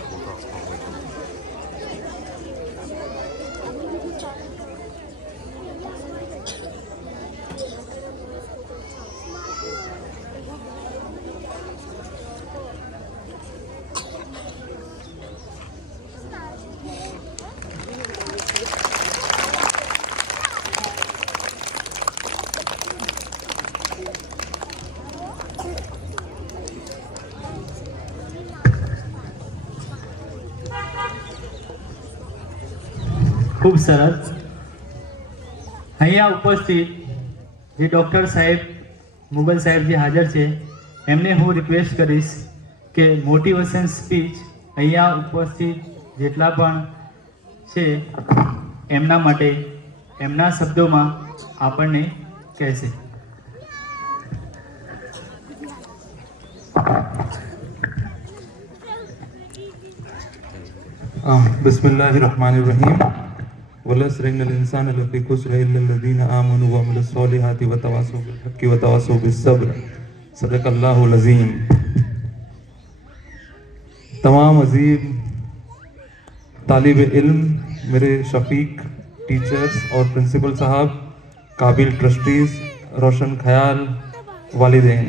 Photo हांसपावतो. ખૂબ સરસ. અહીંયા ઉપસ્થિત જે ડૉક્ટર સાહેબ મુગલ સાહેબ જે હાજર છે એમને હું રિક્વેસ્ટ કરીશ કે મોટિવેશન સ્પીચ અહીંયા ઉપસ્થિત જેટલા પણ છે એમના માટે એમના શબ્દોમાં આપણને કહેશે. बिस्मिल्लाहिर्रहमानिर्रहीम. वलसरिनल इंसान लफी खुस्र इल्लल्लज़ीना आमनु व अमिलुस सॉलिहाति व तवासौ बिल हक़्क़ि व तवासौ बिस सब्र. सदक़ल्लाहुल अज़ीम. तमाम अजीम तालिब इल्म, मेरे शफीक, टीचर्स और प्रिंसिपल साहब, काबिल ट्रस्टीज़, रोशन ख्याल, वालिदैन,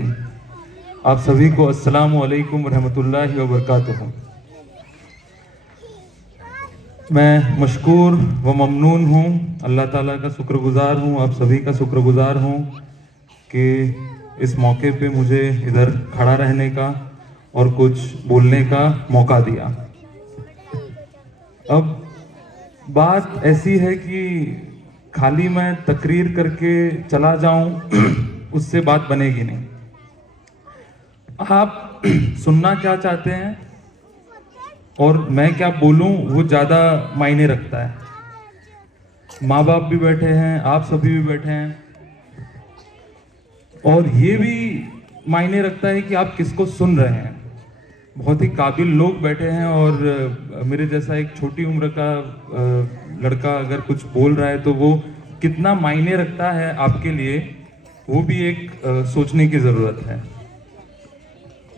आप सभी को अस्सलामु अलैकुम व रहमतुल्लाहि व बरकातुहू. मैं मशकूर व ममनून हूँ, अल्लाह ताला का शुक्रगुज़ार हूँ, आप सभी का शुक्रगुज़ार हूँ कि इस मौके पे मुझे इधर खड़ा रहने का और कुछ बोलने का मौका दिया. अब बात ऐसी है कि खाली मैं तकरीर करके चला जाऊं उससे बात बनेगी नहीं. आप सुनना क्या चाहते हैं और मैं क्या बोलूं वो ज़्यादा मायने रखता है. माँ बाप भी बैठे हैं, आप सभी भी बैठे हैं, और ये भी मायने रखता है कि आप किसको सुन रहे हैं. बहुत ही काबिल लोग बैठे हैं और मेरे जैसा एक छोटी उम्र का लड़का अगर कुछ बोल रहा है तो वो कितना मायने रखता है आपके लिए, वो भी एक सोचने की ज़रूरत है.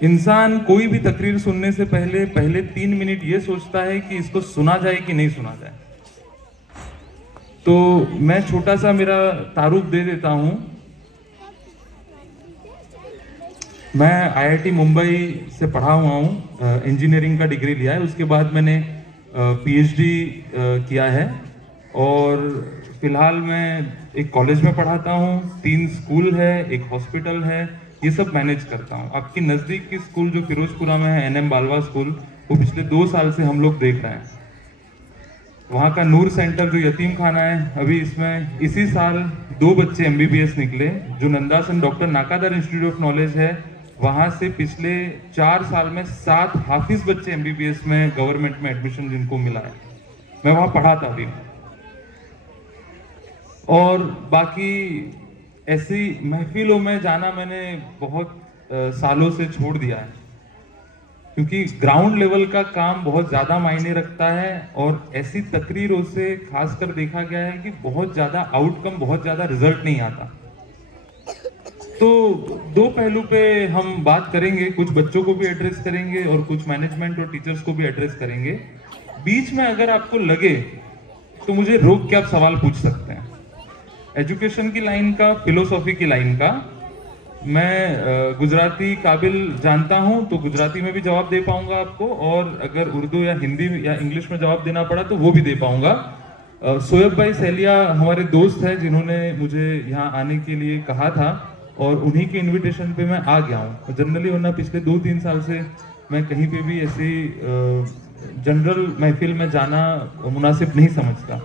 इंसान कोई भी तकरीर सुनने से पहले 3 मिनट ये सोचता है कि इसको सुना जाए कि नहीं सुना जाए. तो मैं छोटा सा मेरा तारुफ दे देता हूँ. मैं IIT मुंबई से पढ़ा हुआ हूँ, इंजीनियरिंग का डिग्री लिया है. उसके बाद मैंने PhD किया है और फिलहाल मैं एक कॉलेज में पढ़ाता हूँ. 3 स्कूल है, एक हॉस्पिटल है, ये सब मैनेज करता हूँ. आपकी नज़दीक की स्कूल जो फिरोजपुरा में है, NM बालवा स्कूल, वो पिछले 2 साल से हम लोग देख रहे हैं. वहाँ का नूर सेंटर जो यतीम खाना है, अभी इसमें इसी साल 2 बच्चे MBBS निकले. जो नंदासन डॉक्टर नाकादर इंस्टीट्यूट ऑफ नॉलेज है, वहाँ से पिछले 4 साल में 7 हाफिज बच्चे MBBS में गवर्नमेंट में एडमिशन जिनको मिला है. मैं वहाँ पढ़ाता भी हूँ. और बाकी ऐसी महफिलों में जाना मैंने बहुत सालों से छोड़ दिया है, क्योंकि ग्राउंड लेवल का काम बहुत ज़्यादा मायने रखता है. और ऐसी तकरीरों से खासकर देखा गया है कि बहुत ज़्यादा आउटकम, बहुत ज़्यादा रिजल्ट नहीं आता. तो 2 पहलू पे हम बात करेंगे. कुछ बच्चों को भी एड्रेस करेंगे और कुछ मैनेजमेंट और टीचर्स को भी एड्रेस करेंगे. बीच में अगर आपको लगे तो मुझे रोक के आप सवाल पूछ सकते हैं. एजुकेशन की लाइन का, फिलोसॉफी की लाइन का, मैं गुजराती काबिल जानता हूं तो गुजराती में भी जवाब दे पाऊंगा आपको, और अगर उर्दू या हिंदी या इंग्लिश में जवाब देना पड़ा तो वो भी दे पाऊंगा. सोएब भाई सैलिया हमारे दोस्त हैं जिन्होंने मुझे यहाँ आने के लिए कहा था और उन्हीं के इनविटेशन पे मैं आ गया हूँ. जनरली वरना पिछले 2-3 साल से मैं कहीं पे भी ऐसी जनरल महफिल में जाना मुनासिब नहीं समझता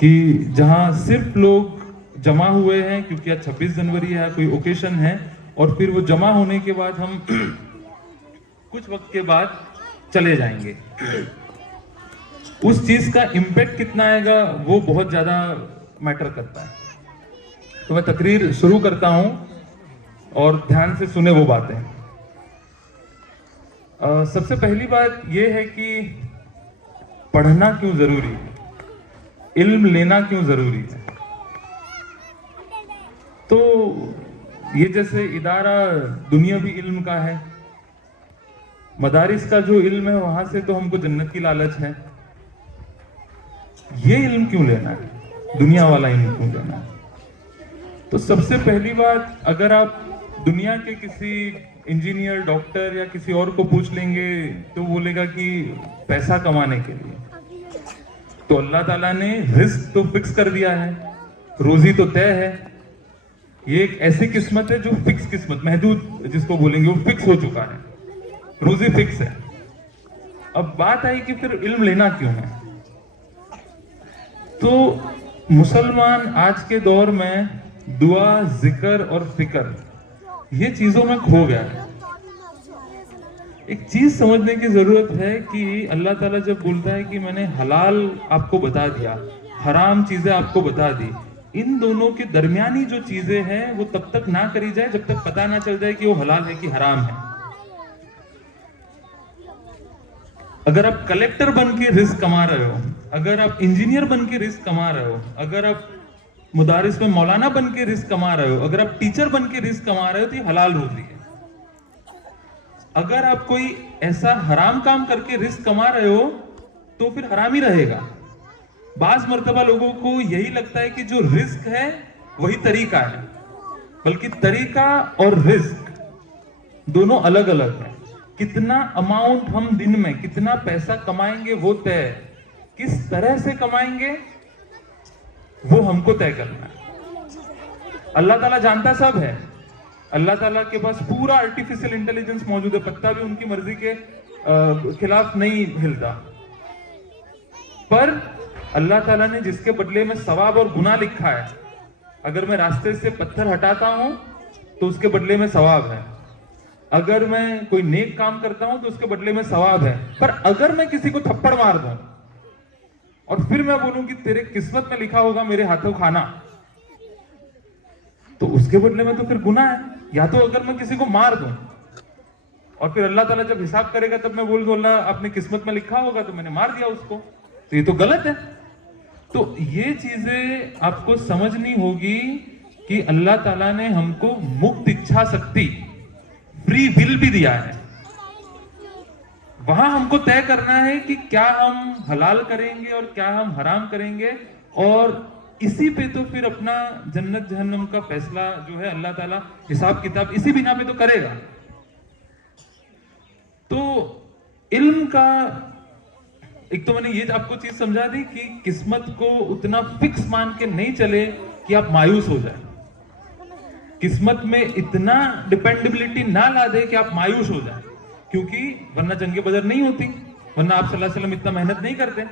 कि जहाँ सिर्फ लोग जमा हुए हैं क्योंकि आज 26 जनवरी है, कोई ओकेशन है, और फिर वो जमा होने के बाद हम कुछ वक्त के बाद चले जाएंगे. उस चीज का इम्पैक्ट कितना आएगा वो बहुत ज्यादा मैटर करता है. तो मैं तकरीर शुरू करता हूं और ध्यान से सुने वो बातें. सबसे पहली बात ये है कि पढ़ना क्यों जरूरी है, इल्म लेना क्यों जरूरी है. तो ये जैसे इदारा दुनियावी इल्म का है, मदारिस का जो इल्म है वहां से तो हमको जन्नत की लालच है, ये इल्म क्यों लेना है, दुनिया वाला इल्म क्यों लेना है? तो सबसे पहली बात, अगर आप दुनिया के किसी इंजीनियर, डॉक्टर या किसी और को पूछ लेंगे तो बोलेगा कि पैसा कमाने के लिए। तो अल्लाह ताला ने रिस्क तो फिक्स कर दिया है, रोजी तो तय है। ये एक ऐसी किस्मत है जो फिक्स किस्मत, महदूद जिसको बोलेंगे, वो फिक्स हो चुका है, रोजी फिक्स है। अब बात आई कि फिर इल्म लेना क्यों है। तो मुसलमान आज के दौर में दुआ, जिक्र और फिक्र, ये चीजों में खो गया है। एक चीज समझने की जरूरत है कि अल्लाह ताला जब बोलता है कि मैंने हलाल आपको बता दिया, हराम चीजें आपको बता दी, इन दोनों के दरमियानी जो चीजें हैं वो तब तक ना करी जाए जब तक पता ना चल जाए कि वो हलाल है कि हराम है। अगर आप कलेक्टर बन के रिस्क कमा रहे हो, अगर आप इंजीनियर बन के रिस्क कमा रहे हो, अगर आप मुदारिस में मौलाना बन के रिस्क कमा रहे हो, अगर आप टीचर बन के रिस्क कमा रहे हो, तो ये हलाल रोजी है। अगर आप कोई ऐसा हराम काम करके रिस्क कमा रहे हो तो फिर हराम ही रहेगा। बाज मर्तबा लोगों को यही लगता है कि जो रिस्क है वही तरीका है, बल्कि तरीका और रिस्क दोनों अलग अलग है। कितना अमाउंट हम दिन में कितना पैसा कमाएंगे वो तय है, किस तरह से कमाएंगे वो हमको तय करना है। अल्लाह ताला जानता सब है, अल्लाह ताला के पास पूरा आर्टिफिशियल इंटेलिजेंस मौजूद है, पत्ता भी उनकी मर्जी के खिलाफ नहीं हिलता। पर अल्लाह ताला ने जिसके बदले में सवाब और गुनाह लिखा है, अगर मैं रास्ते से पत्थर हटाता हूं तो उसके बदले में सवाब है, अगर मैं कोई नेक काम करता हूं तो उसके बदले में सवाब है। पर अगर मैं किसी को थप्पड़ मार दूं और फिर मैं बोलूं कि तेरे किस्मत में लिखा होगा मेरे हाथों खाना, तो उसके बदले में तो फिर गुनाह है। या तो अगर मैं किसी को मार दूं और फिर अल्लाह ताला जब हिसाब करेगा तब मैं बोल दूं अल्लाह आपने किस्मत में लिखा होगा तो मैंने मार दिया उसको, तो ये तो गलत है। तो ये चीजें आपको समझनी होगी कि अल्लाह ताला ने हमको मुक्त इच्छा शक्ति, फ्री विल भी दिया है। वहां हमको तय करना है कि क्या हम हलाल करेंगे और क्या हम हराम करेंगे, और इसी पे तो फिर अपना जन्नत जहन्नम का फैसला जो है अल्लाह ताला हिसाब किताब इसी बिना पे तो करेगा। तो इल्म का एक तो मैंने ये आपको चीज समझा दी कि किस्मत को उतना फिक्स मान के नहीं चले कि आप मायूस हो जाए, किस्मत में इतना डिपेंडेबिलिटी ना ला दे कि आप मायूस हो जाए, क्योंकि वरना जंगे बदर नहीं होती, वरना आप सल्लल्लाहु अलैहि वसल्लम इतना मेहनत नहीं करते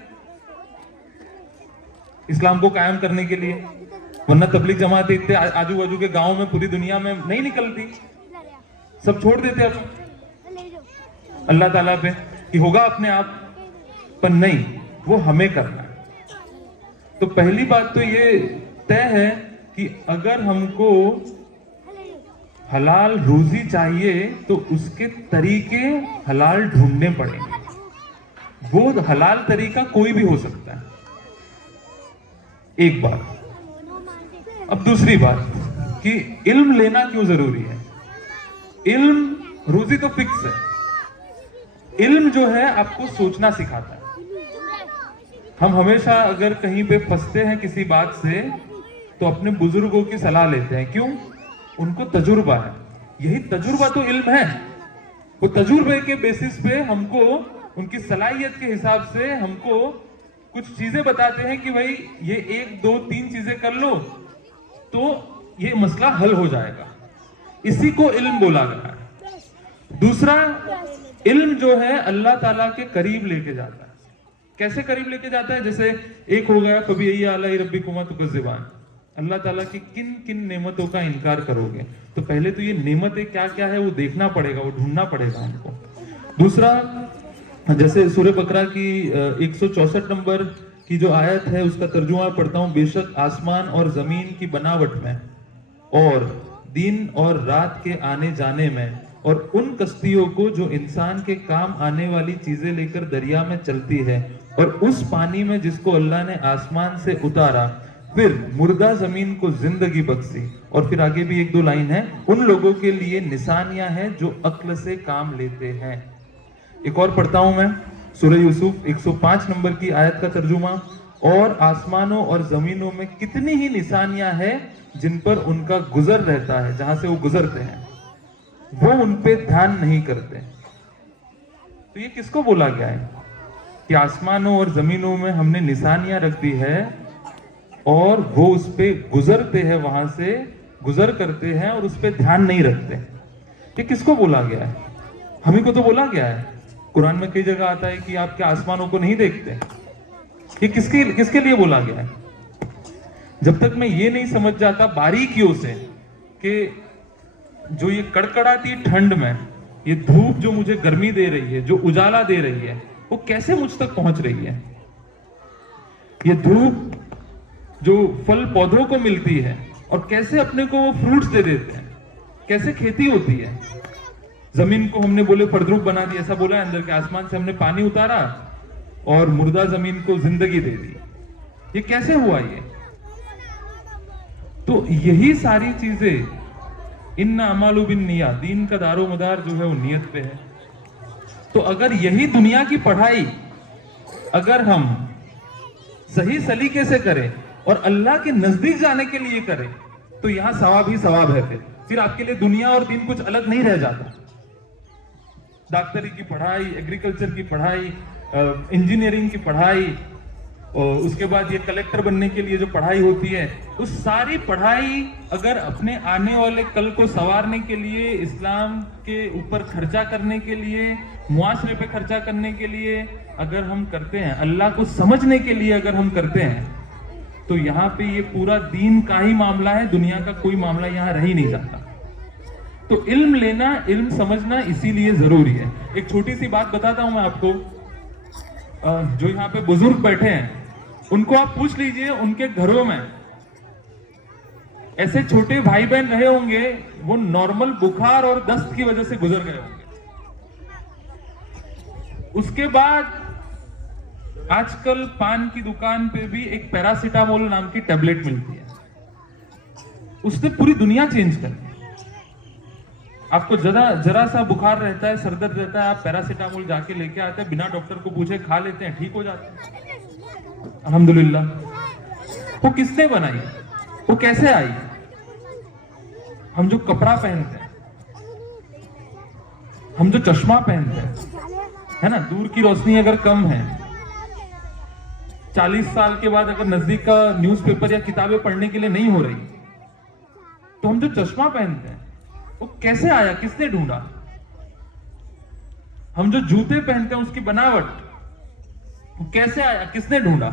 इस्लाम को कायम करने के लिए, वरना तबलीग जमात इतने आजू बाजू के गांव में पूरी दुनिया में नहीं निकलती, सब छोड़ देते अब अल्लाह ताला पे कि होगा अपने आप, पर नहीं, वो हमें करना है। तो पहली बात तो ये तय है कि अगर हमको हलाल रोजी चाहिए तो उसके तरीके हलाल ढूंढने पड़ेंगे। वो हलाल तरीका कोई भी हो सकता है, एक बात। अब दूसरी बात कि इल्म लेना क्यों जरूरी है। इल्म, रोजी तो फिक्स है, इल्म जो है आपको सोचना सिखाता है। हम हमेशा अगर कहीं पे फंसते हैं किसी बात से तो अपने बुजुर्गों की सलाह लेते हैं, क्यों? उनको तजुर्बा है, यही तजुर्बा तो इल्म है। वो तजुर्बे के बेसिस पे हमको उनकी सलाहियत के हिसाब से हमको कुछ चीजें बताते हैं कि भाई ये 1 2 3 चीजें कर लो तो ये मसला हल हो जाएगा। इसी को इल्म बोला गया है। दूसरा, इल्म जो है अल्लाह ताला के करीब लेके जाता है। कैसे करीब लेके जाता है? जैसे एक हो गया फबी आला रब्बिकुमा तुकज़्ज़िबान, अल्लाह ताला की किन किन नेमतों का इनकार करोगे। तो पहले तो ये नेमतें क्या क्या है वो देखना पड़ेगा, वो ढूंढना पड़ेगा हमको। दूसरा, जैसे सूरह बकरा की 164 नंबर की जो आयत है उसका तर्जुमा पढ़ता हूँ, बेशक आसमान और जमीन की बनावट में और दिन और रात के आने जाने में और उन कश्तियों को जो इंसान के काम आने वाली चीजें लेकर दरिया में चलती है और उस पानी में जिसको अल्लाह ने आसमान से उतारा, फिर मुर्दा जमीन को जिंदगी बख्शी, और फिर आगे भी 1 2 लाइन है, उन लोगों के लिए निशानियां हैं जो अक्ल से काम लेते हैं। एक और पढ़ता हूं मैं, सूरह यूसुफ 105 नंबर की आयत का तर्जुमा। और आसमानों और जमीनों में कितनी ही निशानियां हैं जिन पर उनका गुजर रहता है, जहां से वो गुजरते हैं, वो उन पे ध्यान नहीं करते। तो ये किसको बोला गया है कि आसमानों और जमीनों में हमने निशानियां रख दी है और वो उस पे गुजरते हैं, वहां से गुजर करते हैं और उस पे ध्यान नहीं रखते। ये किसको बोला गया है? हमें को तो बोला गया है। कुरान में कई जगह आता है कि आप क्या आसमानों को नहीं देखते। ये किसके लिए बोला गया है? जब तक मैं ये नहीं समझ जाता बारीकियों से कि जो ये कड़कड़ाती ठंड में ये धूप जो मुझे गर्मी दे रही है, जो उजाला दे रही है, वो कैसे मुझ तक पहुंच रही है। ये धूप जो फल पौधों को मिलती है और कैसे अपने को वो फ्रूट्स दे देते हैं, कैसे खेती होती है। जमीन को हमने बोले फलद्रुप बना दिया, ऐसा बोला है अंदर के आसमान से हमने पानी उतारा और मुर्दा जमीन को जिंदगी दे दी। ये कैसे हुआ ये? तो यही सारी चीजें, इन्ना अमालु बिन नियत, दीन का दारो मदार जो है वो नियत पे है। तो अगर यही दुनिया की पढ़ाई अगर हम सही सलीके से करें और अल्लाह के नजदीक जाने के लिए करें तो यहां सवाब ही सवाब है। फिर आपके लिए दुनिया और दीन कुछ अलग नहीं रह जाता। डॉक्टरी की पढ़ाई, एग्रीकल्चर की पढ़ाई, इंजीनियरिंग की पढ़ाई, और उसके बाद ये कलेक्टर बनने के लिए जो पढ़ाई होती है, उस सारी पढ़ाई अगर अपने आने वाले कल को संवारने के लिए, इस्लाम के ऊपर खर्चा करने के लिए, मुआशरे पे खर्चा करने के लिए अगर हम करते हैं, अल्लाह को समझने के लिए अगर हम करते हैं, तो यहाँ पे ये पूरा दीन का ही मामला है, दुनिया का कोई मामला यहाँ रह ही नहीं जाता। तो इल्म लेना, इल्म समझना इसीलिए जरूरी है। एक छोटी सी बात बताता हूं मैं आपको। जो यहाँ पे बुजुर्ग बैठे हैं उनको आप पूछ लीजिए, उनके घरों में ऐसे छोटे भाई बहन रहे होंगे, वो नॉर्मल बुखार और दस्त की वजह से गुजर गए होंगे। उसके बाद आजकल पान की दुकान पे भी एक पैरासीटामोल नाम की टैबलेट मिलती है, उसने पूरी दुनिया चेंज कर दी। आपको जरा सा बुखार रहता है, सरदर्द रहता है, आप पैरासीटामोल जाके लेके आते हैं, बिना डॉक्टर को पूछे खा लेते हैं, ठीक हो जाते हैं। अल्हम्दुलिल्लाह। वो किसने बनाई? वो कैसे आई? हम जो कपड़ा पहनते हैं, हम जो चश्मा पहनते हैं, है ना, दूर की रोशनी अगर कम है, 40 साल के बाद अगर नजदीक का न्यूज़पेपर या किताबें पढ़ने के लिए नहीं हो रही, तो हम जो चश्मा पहनते हैं वो कैसे आया, किसने ढूंढा? हम जो जूते पहनते हैं उसकी बनावट वो कैसे आया, किसने ढूंढा?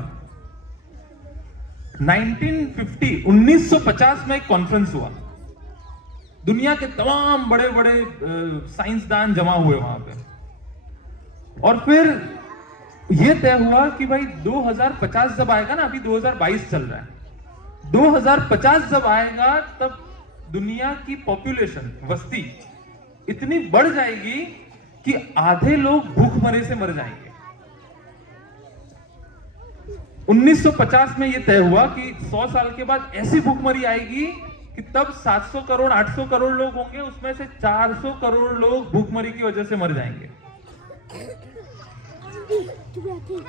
1950 में एक कॉन्फ्रेंस हुआ, दुनिया के तमाम बड़े बड़े साइंसदान जमा हुए वहां पे, और फिर यह तय हुआ कि भाई 2050 जब आएगा ना, अभी 2022 चल रहा है, 2050 जब आएगा तब दुनिया की पॉपुलेशन, वस्ती इतनी बढ़ जाएगी कि आधे लोग भूखमरे से मर जाएंगे। 1950 में यह तय हुआ कि 100 साल के बाद ऐसी भूखमरी आएगी कि तब 700 करोड़ 800 करोड़ लोग होंगे, उसमें से 400 करोड़ लोग भूखमरी की वजह से मर जाएंगे।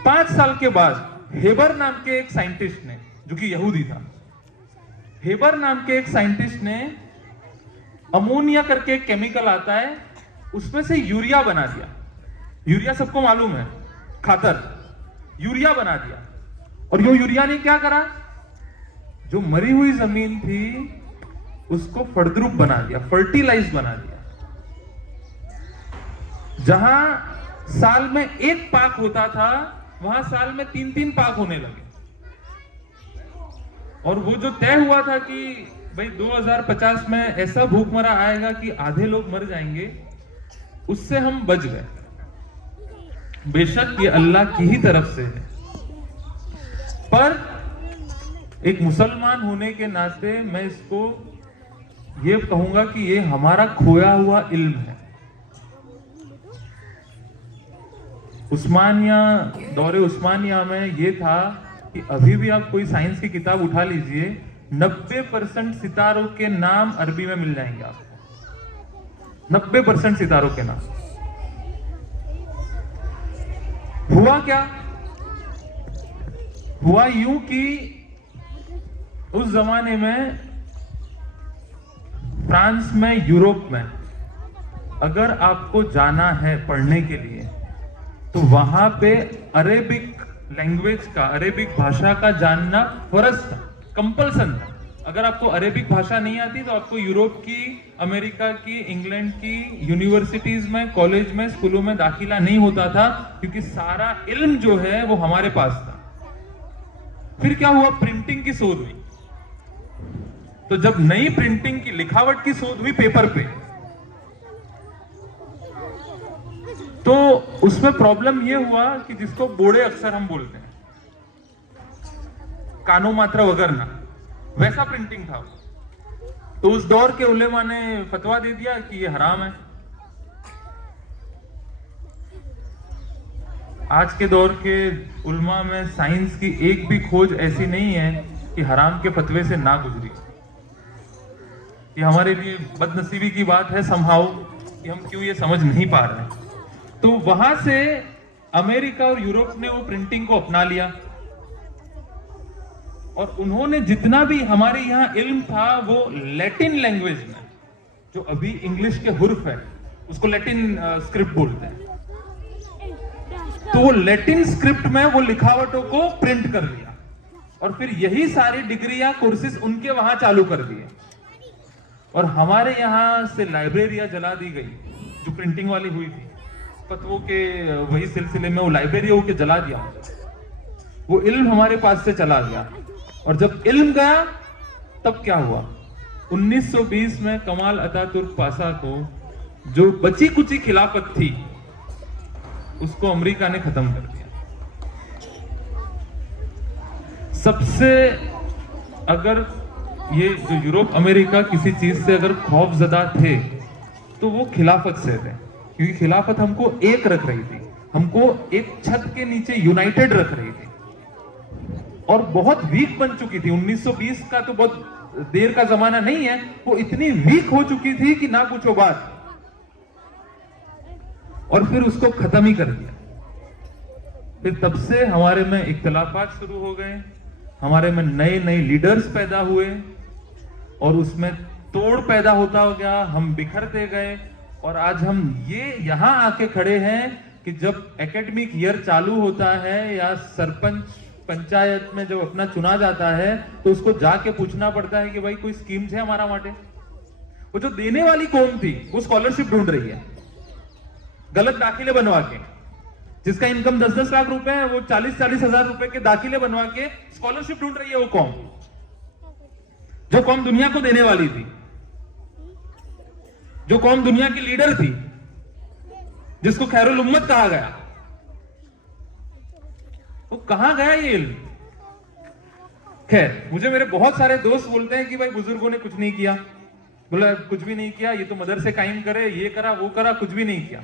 5 साल के बाद हेबर नाम के एक साइंटिस्ट ने, जो कि यहूदी था, हेबर नाम के एक साइंटिस्ट ने अमोनिया करके एक केमिकल आता है, उसमें से यूरिया बना दिया। यूरिया सबको मालूम है, खातर, यूरिया बना दिया। और यो यूरिया ने क्या करा? जो मरी हुई जमीन थी उसको फलद्रुप बना दिया, फर्टिलाइज बना दिया। जहां साल में 1 पाक होता था, वहां साल में 3-3 पाक होने लगे। और वो जो तय हुआ था कि भाई 2050 में ऐसा भूखमरा आएगा कि आधे लोग मर जाएंगे, उससे हम बच गए। बेशक ये अल्लाह की ही तरफ से है, पर एक मुसलमान होने के नाते मैं इसको ये कहूंगा कि ये हमारा खोया हुआ इल्म है। उस्मानिया, दौरे उस्मानिया में ये था कि अभी भी आप कोई साइंस की किताब उठा लीजिए, 90% सितारों के नाम अरबी में मिल जाएंगे आपको, 90% सितारों के नाम। हुआ क्या? हुआ यूं कि उस जमाने में फ्रांस में, यूरोप में अगर आपको जाना है पढ़ने के लिए तो वहां पे अरेबिक लैंग्वेज का, अरेबिक भाषा का जानना फर्ज था, कंपल्सन था। अगर आपको अरेबिक भाषा नहीं आती तो आपको यूरोप की, अमेरिका की, इंग्लैंड की यूनिवर्सिटीज में, कॉलेज में, स्कूलों में दाखिला नहीं होता था, क्योंकि सारा इल्म जो है वो हमारे पास था। फिर क्या हुआ? प्रिंटिंग की शोध हुई। तो जब नई प्रिंटिंग की, लिखावट की शोध हुई पेपर पे, तो उसमें प्रॉब्लम यह हुआ कि जिसको बोड़े अक्षर हम बोलते हैं, कानो मात्रा वगैरह, वैसा प्रिंटिंग था। तो उस दौर के उलेमा ने फतवा दे दिया कि ये हराम है। आज के दौर के उलमा में साइंस की एक भी खोज ऐसी नहीं है कि हराम के फतवे से ना गुजरी। ये हमारे लिए बदनसीबी की बात है समहाउ कि हम क्यों ये समझ नहीं पा रहे हैं। तो वहां से अमेरिका और यूरोप ने वो प्रिंटिंग को अपना लिया और उन्होंने जितना भी हमारे यहाँ इल्म था वो लैटिन लैंग्वेज में, जो अभी इंग्लिश के हुर्फ है उसको लैटिन स्क्रिप्ट बोलते हैं, तो वो लैटिन स्क्रिप्ट में वो लिखावटों को प्रिंट कर लिया और फिर यही सारी डिग्रियां, कोर्सेज उनके वहां चालू कर दिए। और हमारे यहां से लाइब्रेरियां जला दी गई जो प्रिंटिंग वाली हुई थी, फतवों के वही सिलसिले में वो लाइब्रेरियों के जला दिया। वो इल्म हमारे पास से चला गया और जब इल्म गया तब क्या हुआ? 1920 में कमाल अतातुर्क पाशा को जो बची कुची खिलाफत थी उसको अमेरिका ने खत्म कर दिया। सबसे, अगर ये जो यूरोप अमेरिका किसी चीज से अगर खौफजदा थे तो वो खिलाफत से थे, क्योंकि खिलाफत हमको एक रख रही थी, हमको एक छत के नीचे यूनाइटेड रख रही थी और बहुत वीक बन चुकी थी। 1920 का तो बहुत देर का जमाना नहीं है, वो इतनी वीक हो चुकी थी कि ना पूछो बात। और फिर उसको खत्म ही कर दिया। फिर तब से हमारे में इख्तिलाफात शुरू हो गए, हमारे में नए नए लीडर्स पैदा हुए और उसमें तोड़ पैदा होता हो गया, हम बिखरते गए और आज हम ये यहां आके खड़े हैं कि जब एकेडमिक ईयर चालू होता है या सरपंच पंचायत में जब अपना चुना जाता है तो उसको जाके पूछना पड़ता है कि भाई कोई स्कीम है हमारा माटे। वो जो देने वाली कौम थी वो स्कॉलरशिप ढूंढ रही है गलत दाखिले बनवा के, जिसका इनकम 10-10 लाख रुपए है वो 40-40 हजार रुपए के दाखिले बनवा के स्कॉलरशिप ढूंढ रही है। वो कौम, जो कौम दुनिया को देने वाली थी, जो कौम दुनिया की लीडर थी, जिसको खैरुल उम्मत कहा गया, वो कहां गया ये इल्म? खैर, मुझे मेरे बहुत सारे दोस्त बोलते हैं कि भाई बुजुर्गों ने कुछ नहीं किया। बोला कुछ भी नहीं किया, ये तो मदरसे कायम करे, ये करा वो करा, कुछ भी नहीं किया।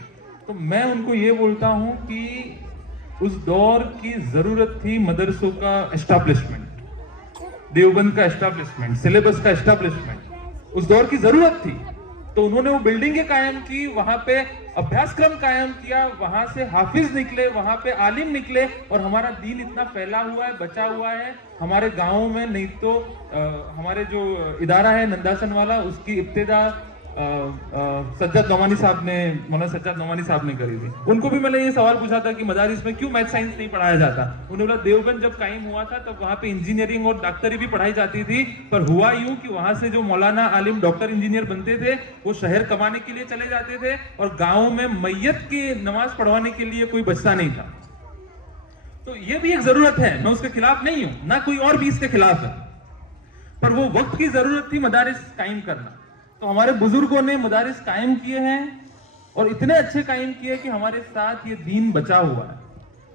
तो मैं उनको ये बोलता हूं कि उस दौर की जरूरत थी मदरसों का एस्टैब्लिशमेंट, देवबंद का एस्टैब्लिशमेंट, सिलेबस का एस्टैब्लिशमेंट, उस दौर की जरूरत थी। तो उन्होंने वो बिल्डिंगें कायम की, वहां पे अभ्यासक्रम कायम किया, वहां से हाफिज निकले, वहां पे आलिम निकले और हमारा दीन इतना फैला हुआ है, बचा हुआ है हमारे गांवों में। नहीं तो हमारे जो इदारा है नंदासन वाला, उसकी इब्तिदा सज्जाद नोमानी साहब ने, मौलाना सज्जाद नोमानी साहब ने करी थी। उनको भी मैंने ये सवाल पूछा था कि मदारिस में क्यों मैथ साइंस नहीं पढ़ाया जाता। उन्होंने बोला देवबंद जब कायम हुआ था तब वहां पे इंजीनियरिंग और डॉक्टरी भी पढ़ाई जाती थी, पर हुआ यूं कि वहां से जो मौलाना आलिम डॉक्टर इंजीनियर बनते थे वो शहर कमाने के लिए चले जाते थे और गाँव में मैयत की नमाज पढ़वाने के लिए कोई बचता नहीं था। तो ये भी एक जरूरत है, मैं उसके खिलाफ नहीं हूं, ना कोई और भी इसके खिलाफ है, पर वो वक्त की जरूरत थी मदारिस कायम करना। तो हमारे बुजुर्गों ने मदारिस कायम किए हैं और इतने अच्छे कायम किए कि हमारे साथ ये दीन बचा हुआ है।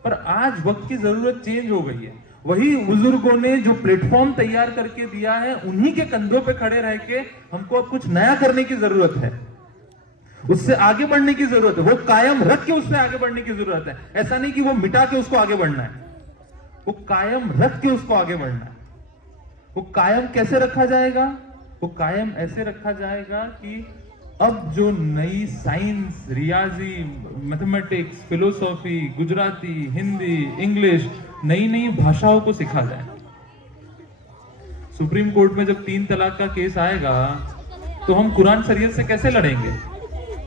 पर आज वक्त की जरूरत चेंज हो गई है। वही बुजुर्गों ने जो प्लेटफॉर्म तैयार करके दिया है उन्हीं के कंधों पे खड़े रह के हमको अब कुछ नया करने की जरूरत है, उससे आगे बढ़ने की जरूरत है, वो कायम रख के उससे आगे बढ़ने की जरूरत है। ऐसा नहीं कि वो मिटा के उसको आगे बढ़ना है, वो कायम रख के उसको आगे बढ़ना है। वो कायम कैसे रखा जाएगा? वो कायम ऐसे रखा जाएगा कि अब जो नई साइंस, रियाजी, mathematics, philosophy, Gujarati, Hindi, English, नई नई भाषाओं को सिखा जाए। सुप्रीम कोर्ट में जब 3 तलाक का केस आएगा तो हम कुरान शरीयत से कैसे लड़ेंगे?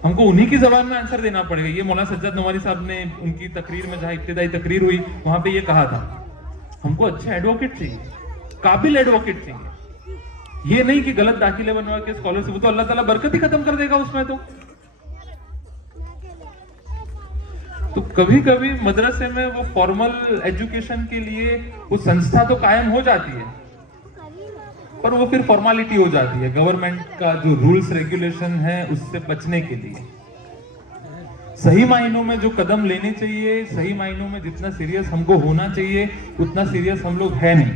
हमको उन्हीं की जबान में आंसर देना पड़ेगा। ये मौलाना सज्जाद नवानी साहब ने उनकी तकरीर में, जहां इब्तिदाई तकरीर हुई, वहां पे ये कहा था, हमको अच्छे एडवोकेट चाहिए, काबिल एडवोकेट चाहिए। ये नहीं कि गलत दाखिले बनवा के स्कॉलरशिप, तो अल्लाह ताला बरकत ही खत्म कर देगा उसमें। तो कभी कभी मदरसे में वो फॉर्मल एजुकेशन के लिए वो संस्था तो कायम हो जाती है, पर वो फिर फॉर्मेलिटी हो जाती है गवर्नमेंट का जो रूल्स रेगुलेशन है उससे बचने के लिए। सही मायनों में जो कदम लेने चाहिए, सही मायनों में जितना सीरियस हमको होना चाहिए, उतना सीरियस हम लोग है नहीं।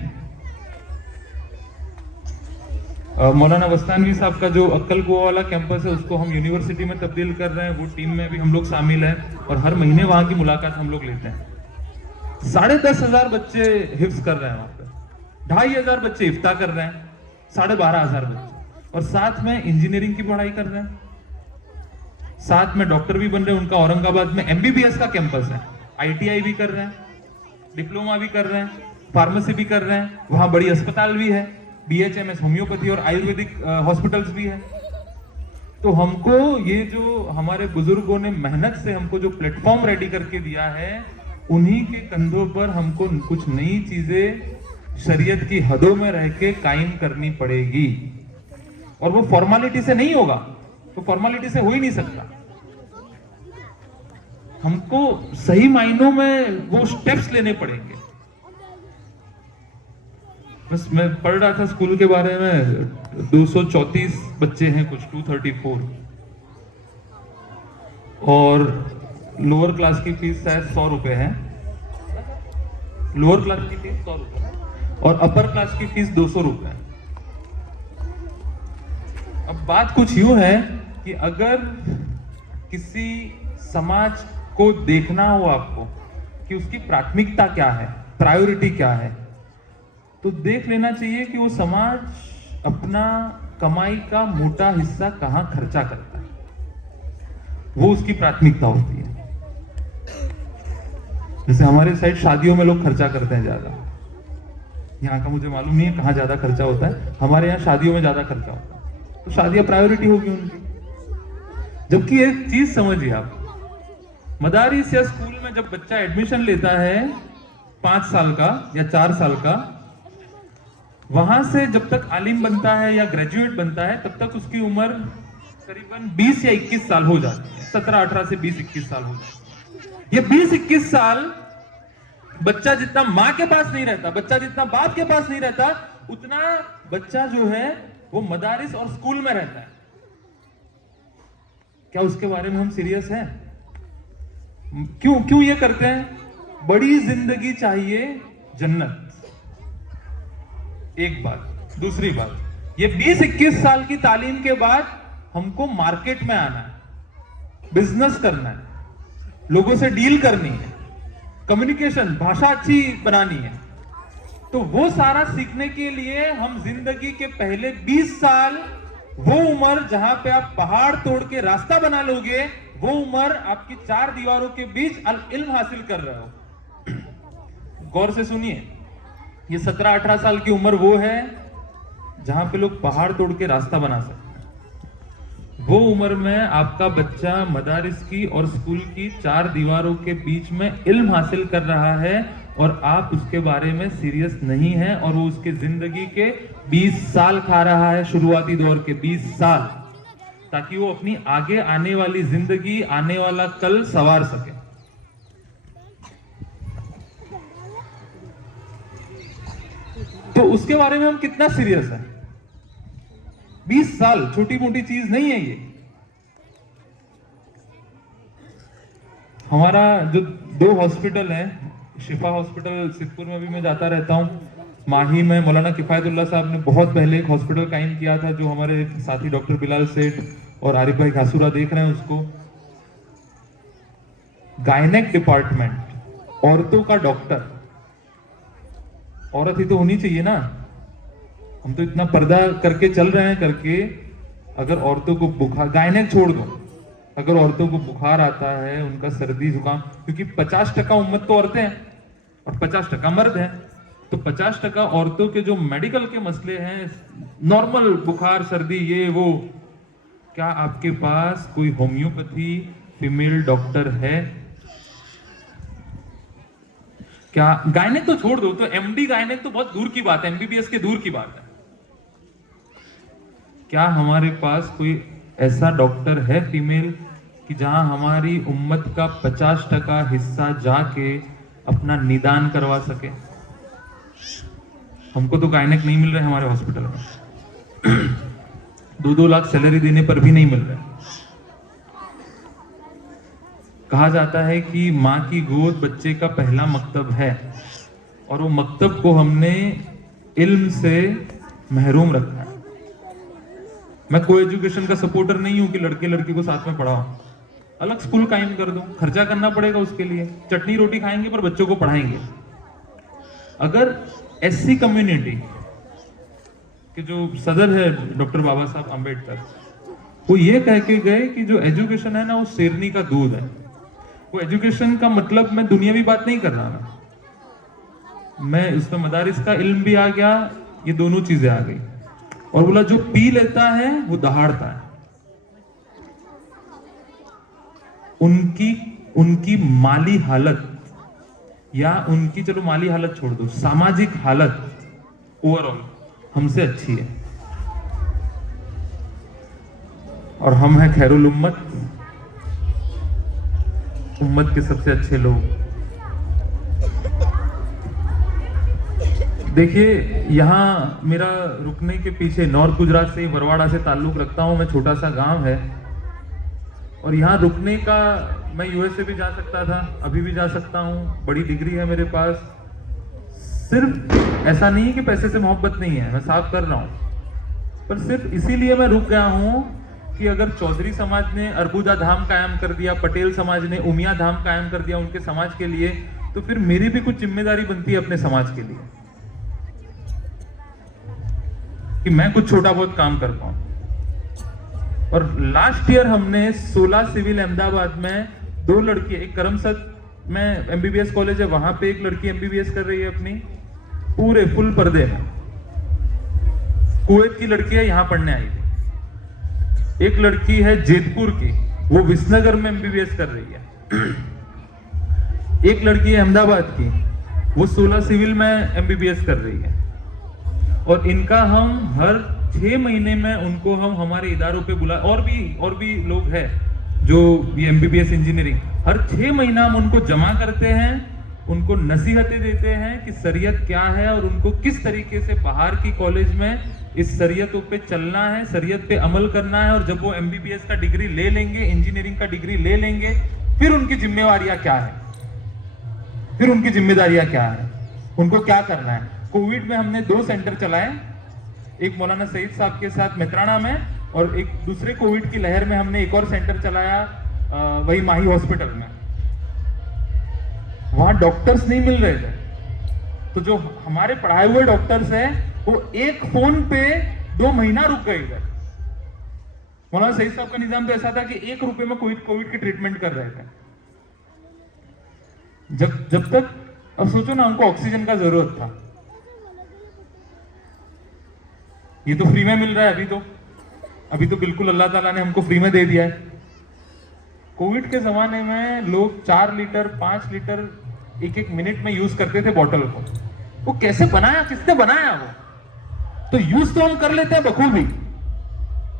मौलाना वस्तानवी साहब का जो अक्कल कुआ वाला कैंपस है उसको हम यूनिवर्सिटी में तब्दील कर रहे हैं। वो टीम में भी हम लोग शामिल हैं और हर महीने वहां की मुलाकात हम लोग लेते हैं। 10,500 बच्चे हिफ्ज कर रहे हैं वहां पे, 2,500 बच्चे इफ्ता कर रहे हैं, 12,500 बच्चे, और साथ में इंजीनियरिंग की पढ़ाई कर रहे हैं, साथ में डॉक्टर भी बन रहे हैं। उनका औरंगाबाद में MBBS का कैंपस है, ITI भी कर रहे हैं, डिप्लोमा भी कर रहे हैं, फार्मेसी भी कर रहे हैं, वहां बड़ी अस्पताल भी है, BHMS होम्योपैथी और आयुर्वेदिक हॉस्पिटल्स भी है। तो हमको ये जो हमारे बुजुर्गों ने मेहनत से हमको जो प्लेटफॉर्म रेडी करके दिया है, उन्हीं के कंधों पर हमको कुछ नई चीजें शरीयत की हदों में रह के कायम करनी पड़ेगी। और वो फॉर्मेलिटी से नहीं होगा, तो फॉर्मेलिटी से हो ही नहीं सकता। हमको सही मायनों में वो स्टेप्स लेने पड़ेंगे। बस मैं पढ़ रहा था स्कूल के बारे में, 234 बच्चे हैं कुछ, 234, और लोअर क्लास की फीस शायद 100 रुपए है। लोअर क्लास की फीस 100 रुपए और अपर क्लास की फीस 200 रुपए। अब बात कुछ यूं है कि अगर किसी समाज को देखना हो आपको कि उसकी प्राथमिकता क्या है, प्रायोरिटी क्या है, तो देख लेना चाहिए कि वो समाज अपना कमाई का मोटा हिस्सा कहां खर्चा करता है। वो उसकी प्राथमिकता होती है। जैसे हमारे साइड शादियों में लोग खर्चा करते हैं ज्यादा, यहाँ का मुझे मालूम नहीं है कहाँ ज्यादा खर्चा होता है, हमारे यहाँ शादियों में ज्यादा खर्चा होता है, तो शादियां प्रायोरिटी होगी उनकी। जबकि एक चीज समझिए आप, मदारिस या स्कूल में जब बच्चा एडमिशन लेता है 5 साल का या 4 साल का, वहां से जब तक आलिम बनता है या ग्रेजुएट बनता है, तब तक उसकी उम्र करीबन 20 या 21 साल हो जाती है। 17-18 से 20-21 साल हो जाती है। ये 20-21 साल बच्चा जितना माँ के पास नहीं रहता, बच्चा जितना बाप के पास नहीं रहता, उतना बच्चा जो है वो मदारिस और स्कूल में रहता है। क्या उसके बारे में हम सीरियस हैं? क्यों ये करते हैं? बड़ी जिंदगी चाहिए, जन्नत, एक बात। दूसरी बात, ये 20-21 साल की तालीम के बाद हमको मार्केट में आना है, बिजनेस करना है, लोगों से डील करनी है, कम्युनिकेशन, भाषा अच्छी बनानी है। तो वो सारा सीखने के लिए हम जिंदगी के पहले 20 साल, वो उम्र जहां पे आप पहाड़ तोड़ के रास्ता बना लोगे, वो उम्र आपकी 4 दीवारों के बीच इल्म हासिल कर रहे हो। गौर से सुनिए, ये 17-18 साल की उम्र वो है जहां पे लोग पहाड़ तोड़ के रास्ता बना सकते हैं। वो उम्र में आपका बच्चा मदारिस की और स्कूल की 4 दीवारों के बीच में इल्म हासिल कर रहा है और आप उसके बारे में सीरियस नहीं है, और वो उसके जिंदगी के 20 साल खा रहा है, शुरुआती दौर के 20 साल, ताकि वो अपनी आगे आने वाली जिंदगी, आने वाला कल संवार सके। तो उसके बारे में हम कितना सीरियस है? 20 साल छोटी मोटी चीज नहीं है ये। हमारा जो 2 हॉस्पिटल है, शिफा हॉस्पिटल सिद्धपुर में भी मैं जाता रहता हूं, माही में मौलाना किफायतुल्लाह साहब ने बहुत पहले एक हॉस्पिटल कायम किया था, जो हमारे साथी डॉक्टर बिलाल सेठ और आरिफ भाई घासुरा देख रहे हैं उसको। गायनेक डिपार्टमेंट, औरतों का डॉक्टर, औरत ही तो होनी चाहिए ना। हम तो इतना पर्दा करके चल रहे हैं करके, अगर औरतों को बुखार, गायनेक छोड़ दो, अगर औरतों को बुखार आता है, उनका सर्दी जुकाम, क्योंकि 50% उम्मत तो औरतें हैं और 50% मर्द हैं, तो 50% औरतों के जो मेडिकल के मसले हैं, नॉर्मल बुखार सर्दी ये वो, क्या आपके पास कोई होम्योपैथी फीमेल डॉक्टर है? क्या? गायनेक तो छोड़ दो, तो एमडी गायनेक तो बहुत दूर की बात है, एमबीबीएस के दूर की बात है। क्या हमारे पास कोई ऐसा डॉक्टर है फीमेल कि जहां हमारी उम्मत का 50% हिस्सा जाके अपना निदान करवा सके? हमको तो गायनेक नहीं मिल रहे हमारे हॉस्पिटल में। 2-2 लाख सैलरी देने पर भी नहीं मिल रहे। कहा जाता है कि माँ की गोद बच्चे का पहला मकतब है, और वो मकतब को हमने इल्म से महरूम रखा है। मैं को एजुकेशन का सपोर्टर नहीं हूं कि लड़के लड़की को साथ में पढ़ाओ, अलग स्कूल कायम कर दो, खर्चा करना पड़ेगा उसके लिए, चटनी रोटी खाएंगे पर बच्चों को पढ़ाएंगे। अगर एससी कम्युनिटी के जो सदर है डॉक्टर बाबा साहब अंबेडकर, वो ये कह के गए कि जो एजुकेशन है ना वो शेरनी का दूध है। वो एजुकेशन का मतलब मैं दुनियावी बात नहीं कर रहा ना, मैं इसमें मदारिस का इल्म भी आ गया, ये दोनों चीजें आ गई। और बोला जो पी लेता है वो दहाड़ता है। उनकी माली हालत, या उनकी, चलो माली हालत छोड़ दो, सामाजिक हालत ओवरऑल हमसे अच्छी है। और हम हैं खैरुल उम्मत, उम्मत के सबसे अच्छे लोग। देखिए, यहाँ मेरा रुकने के पीछे, नॉर्थ गुजरात से, बरवाड़ा से ताल्लुक रखता हूँ मैं, छोटा सा गांव है, और यहाँ रुकने का, मैं यूएसए भी जा सकता था, अभी भी जा सकता हूँ, बड़ी डिग्री है मेरे पास। सिर्फ ऐसा नहीं कि पैसे से मोहब्बत नहीं है, मैं साफ कर रहा हूँ, पर सिर्फ इसीलिए मैं रुक गया हूँ कि अगर चौधरी समाज ने अरबुदा धाम कायम कर दिया, पटेल समाज ने उमिया धाम कायम कर दिया उनके समाज के लिए, तो फिर मेरी भी कुछ जिम्मेदारी बनती है अपने समाज के लिए कि मैं कुछ छोटा बहुत काम कर पाऊं। और लास्ट ईयर हमने 16 सिविल अहमदाबाद में 2 लड़की, एक करमसद में एमबीबीएस कॉलेज है, वहां पे एक लड़की एमबीबीएस कर रही है अपनी पूरे फुल पर्दे में। कुवैत की लड़की है, यहां पढ़ने आई थी। एक लड़की है जेतपुर की, वो विसनगर में एमबीबीएस कर रही है। एक लड़की है अहमदाबाद की, वो 16 सिविल में एमबीबीएस कर रही है। और इनका हम हर 6 महीने में उनको हम हमारे इदारों पे बुला, और भी लोग हैं जो ये एमबीबीएस इंजीनियरिंग, हर 6 महीना हम उनको जमा करते हैं, उनको नसीहतें देते हैं कि शरीयत क्या है और उनको किस तरीके से बाहर की कॉलेज में इस शरीयतों पे चलना है, शरीयत पे अमल करना है। और जब वो एमबीबीएस का डिग्री ले लेंगे, इंजीनियरिंग का डिग्री ले लेंगे, फिर उनकी जिम्मेवारियां क्या है, फिर उनकी जिम्मेदारियां क्या है, उनको क्या करना है। कोविड में हमने 2 सेंटर चलाए, एक मौलाना सईद साहब के साथ मेत्राणा में, और एक दूसरे कोविड की लहर में हमने एक और सेंटर चलाया वही माही हॉस्पिटल में। वहां डॉक्टर्स नहीं मिल रहे थे, तो जो हमारे पढ़ाए हुए डॉक्टर्स हैं वो एक फोन पे 2 महीना रुक गए इधर। मौलाना सईद साहब का निजाम तो ऐसा था कि 1 रुपए में कोविड की ट्रीटमेंट कर रहे थे। जब तक, अब सोचो ना, हमको ऑक्सीजन का जरूरत था, ये तो फ्री में मिल रहा है। अभी तो बिल्कुल अल्लाह ताला ने हमको फ्री में दे दिया है। कोविड के जमाने में लोग 4 लीटर 5 लीटर एक मिनट में यूज करते थे बॉटल को। वो कैसे बनाया, किसने बनाया? वो तो यूज तो हम कर लेते हैं बखूबी,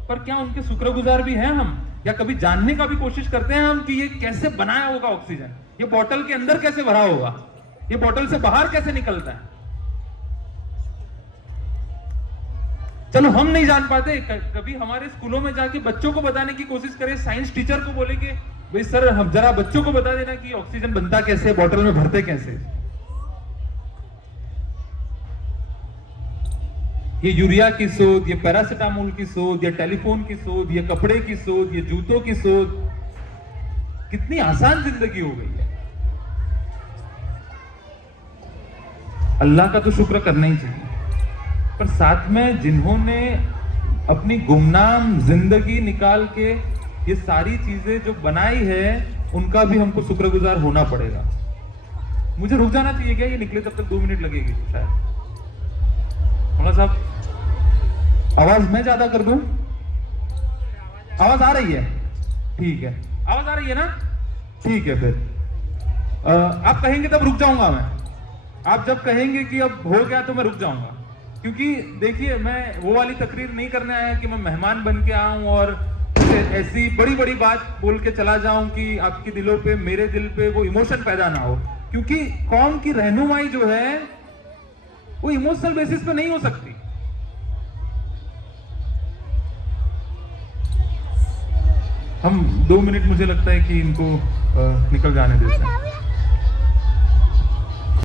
पर क्या उनके शुक्रगुजार भी हैं हम? या कभी जानने का भी कोशिश करते हैं हम कि ये कैसे बनाया होगा ऑक्सीजन, ये बॉटल के अंदर कैसे भरा होगा, ये बॉटल से बाहर कैसे निकलता है? चलो हम नहीं जान पाते, कभी हमारे स्कूलों में जाके बच्चों को बताने की कोशिश करें, साइंस टीचर को बोलेंगे भाई सर हम जरा बच्चों को बता देना कि ऑक्सीजन बनता कैसे, बॉटल में भरते कैसे। ये यूरिया की शोध, ये पैरासिटामोल की शोध, ये टेलीफोन की शोध, ये कपड़े की शोध, ये जूतों की शोध, कितनी आसान जिंदगी हो गई है। अल्लाह का तो शुक्र करना ही चाहिए, पर साथ में जिन्होंने अपनी गुमनाम जिंदगी निकाल के ये सारी चीजें जो बनाई है उनका भी हमको शुक्रगुजार होना पड़ेगा। मुझे रुक जाना चाहिए क्या? ये निकले तब तक 2 मिनट लगेगी शायद। मौलाना साहब आवाज मैं ज्यादा कर दूं? आवाज आ रही है? ठीक है, आवाज आ रही है ना? ठीक है, फिर आप कहेंगे तब रुक जाऊंगा मैं। आप जब कहेंगे कि अब हो गया तो मैं रुक जाऊंगा, क्योंकि देखिए मैं वो वाली तकरीर नहीं करने आया कि मैं मेहमान बन के आऊं और ऐसी बड़ी बड़ी बात बोल के चला जाऊं कि आपके दिलों पे, मेरे दिल पे वो इमोशन पैदा ना हो। क्योंकि कौम की रहनुमाई जो है वो इमोशनल बेसिस पे नहीं हो सकती। हम 2 मिनट मुझे लगता है कि इनको निकल जाने देते हैं।